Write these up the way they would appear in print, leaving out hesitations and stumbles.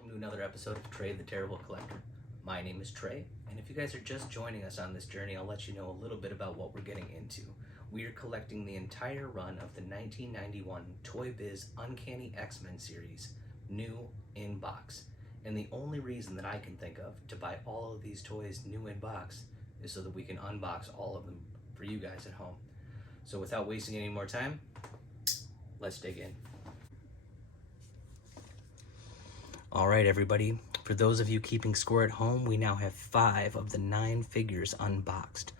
welcome to another episode of Trey the Terrible Collector. My name is Trey, and if you guys are just joining us on this journey, I'll let you know a little bit about what we're getting into. We are collecting the entire run of the 1991 Toybiz Uncanny X-Men series, new in box. And the only reason that I can think of to buy all of these toys new in box is so that we can unbox all of them for you guys at home. So without wasting any more time, let's dig in. All right, everybody. For those of you keeping score at home, we now have 5 of the 9 figures unboxed.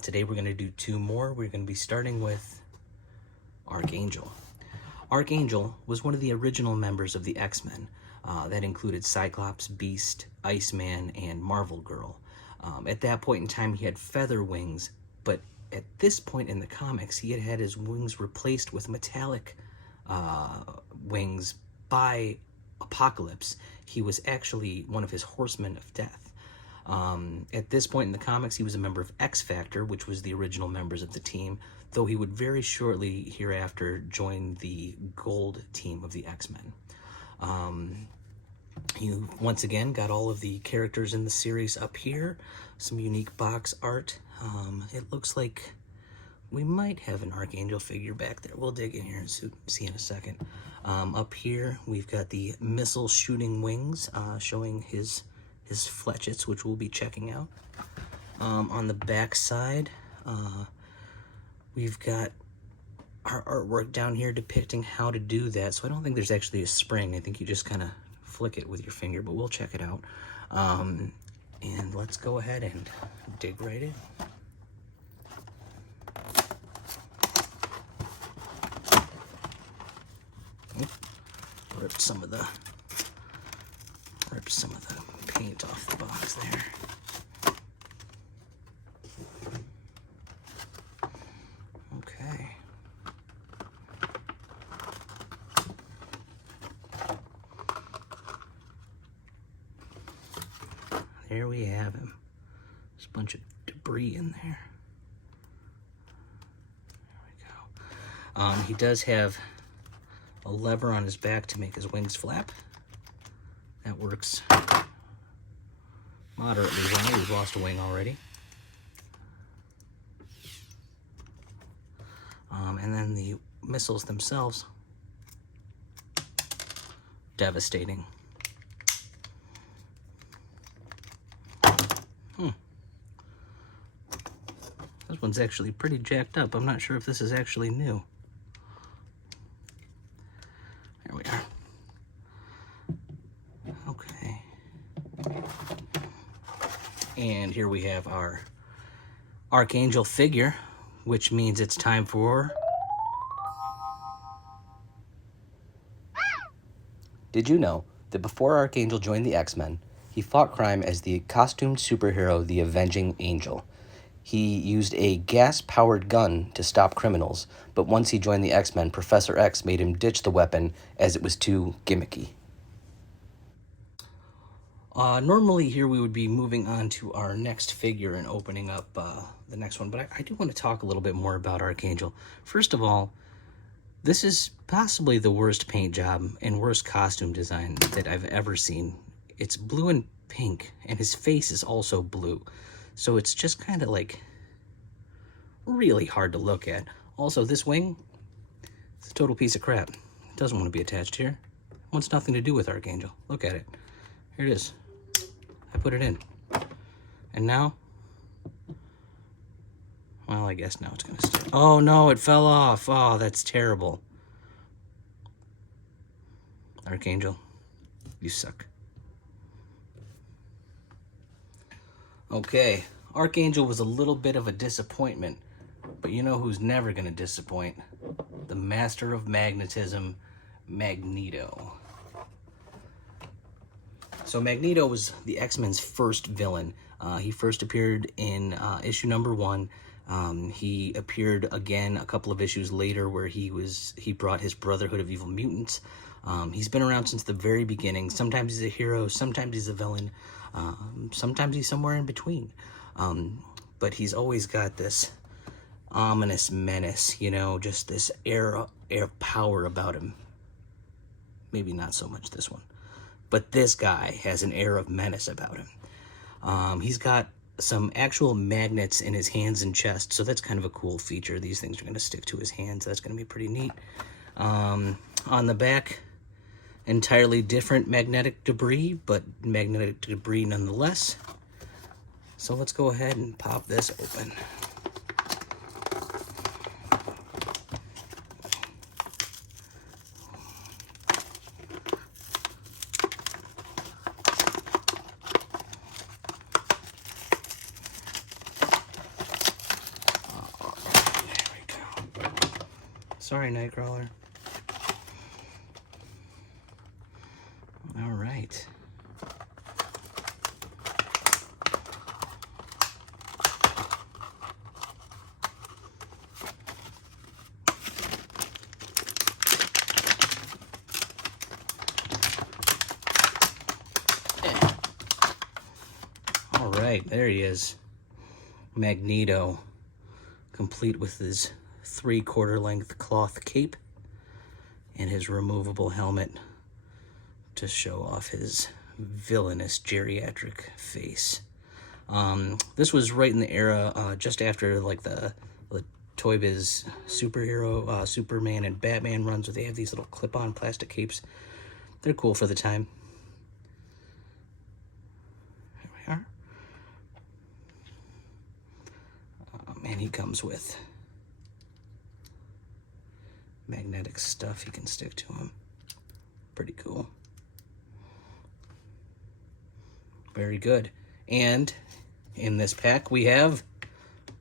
Today we're going to do 2 more. We're going to be starting with Archangel. Archangel was one of the original members of the X-Men. That included Cyclops, Beast, Iceman, and Marvel Girl. At that point in time, he had feather wings, but at this point in the comics, he had his wings replaced with metallic wings by Apocalypse. He was actually one of his horsemen of death. At this point in the comics, he was a member of X Factor, which was the original members of the team, though he would very shortly hereafter join the gold team of the X-Men. You once again got all of the characters in the series up here, some unique box art. It looks like we might have an Archangel figure back there. We'll dig in here and see in a second. Up here, we've got the missile shooting wings, showing his fletchets, which we'll be checking out. On the back side, we've got our artwork down here depicting how to do that. So I don't think there's actually a spring. I think you just kind of flick it with your finger, but we'll check it out. And let's go ahead and dig right in. Ripped some of the paint off the box there. Okay. There we have him. There's a bunch of debris in there. There we go. He does have a lever on his back to make his wings flap. That works moderately well. We've lost a wing already. And then the missiles themselves, devastating. This one's actually pretty jacked up. I'm not sure if this is actually new. There we are. Okay. And here we have our Archangel figure, which means it's time for... Did you know that before Archangel joined the X-Men, he fought crime as the costumed superhero, the Avenging Angel? He used a gas-powered gun to stop criminals, but once he joined the X-Men, Professor X made him ditch the weapon as it was too gimmicky. Normally here we would be moving on to our next figure and opening up the next one, but I do want to talk a little bit more about Archangel. First of all, this is possibly the worst paint job and worst costume design that I've ever seen. It's blue and pink, and his face is also blue. So it's just kind of like really hard to look at. Also, this wing, it's a total piece of crap. It doesn't want to be attached here. It wants nothing to do with Archangel. Look at it. Here it is. I put it in. And now, well, I guess now it's going to stay. Oh no, it fell off. Oh, that's terrible. Archangel, you suck. Okay, Archangel was a little bit of a disappointment, but you know who's never going to disappoint? The Master of Magnetism, Magneto. So Magneto was the X-Men's first villain. He first appeared in issue number 1. He appeared again a couple of issues later where he brought his Brotherhood of Evil Mutants. He's been around since the very beginning. Sometimes he's a hero, sometimes he's a villain. Sometimes he's somewhere in between. But he's always got this ominous menace, you know, just this air of power about him. Maybe not so much this one. but this guy has an air of menace about him. He's got some actual magnets in his hands and chest, so that's kind of a cool feature. These things are going to stick to his hands. That's going to be pretty neat. On the back, entirely different magnetic debris, but magnetic debris nonetheless. So let's go ahead and pop this open. Sorry, Nightcrawler. All right. All right, there he is. Magneto, complete with his 3/4 length cloth cape and his removable helmet to show off his villainous geriatric face. This was right in the era just after like the Toybiz superhero Superman and Batman runs, where they have these little clip-on plastic capes. They're cool for the time. There we are. And he comes with magnetic stuff he can stick to him. Pretty cool. Very good. And in this pack we have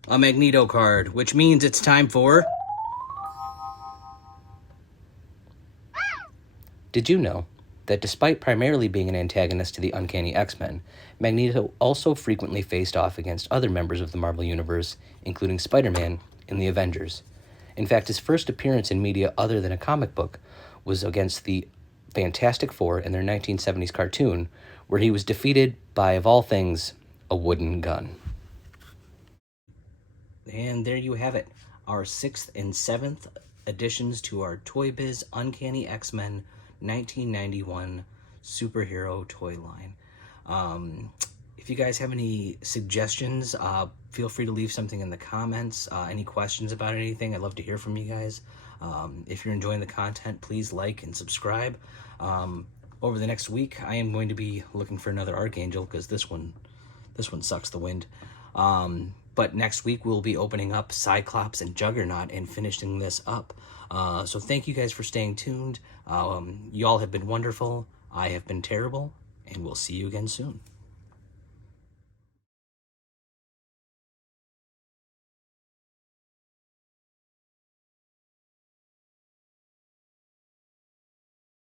a Magneto card, which means it's time for... Did you know that despite primarily being an antagonist to the Uncanny X-Men, Magneto also frequently faced off against other members of the Marvel Universe, including Spider-Man in the Avengers? In fact, his first appearance in media other than a comic book was against the Fantastic Four in their 1970s cartoon, where he was defeated by, of all things, a wooden gun. And there you have it, our 6th and 7th additions to our Toybiz Uncanny X-Men 1991 superhero toy line. If you guys have any suggestions, feel free to leave something in the comments. Any questions about anything, I'd love to hear from you guys. If you're enjoying the content, please like and subscribe. Over the next week, I am going to be looking for another Archangel, because this one sucks the wind. But next week, we'll be opening up Cyclops and Juggernaut and finishing this up. So thank you guys for staying tuned. You all have been wonderful. I have been terrible, and we'll see you again soon.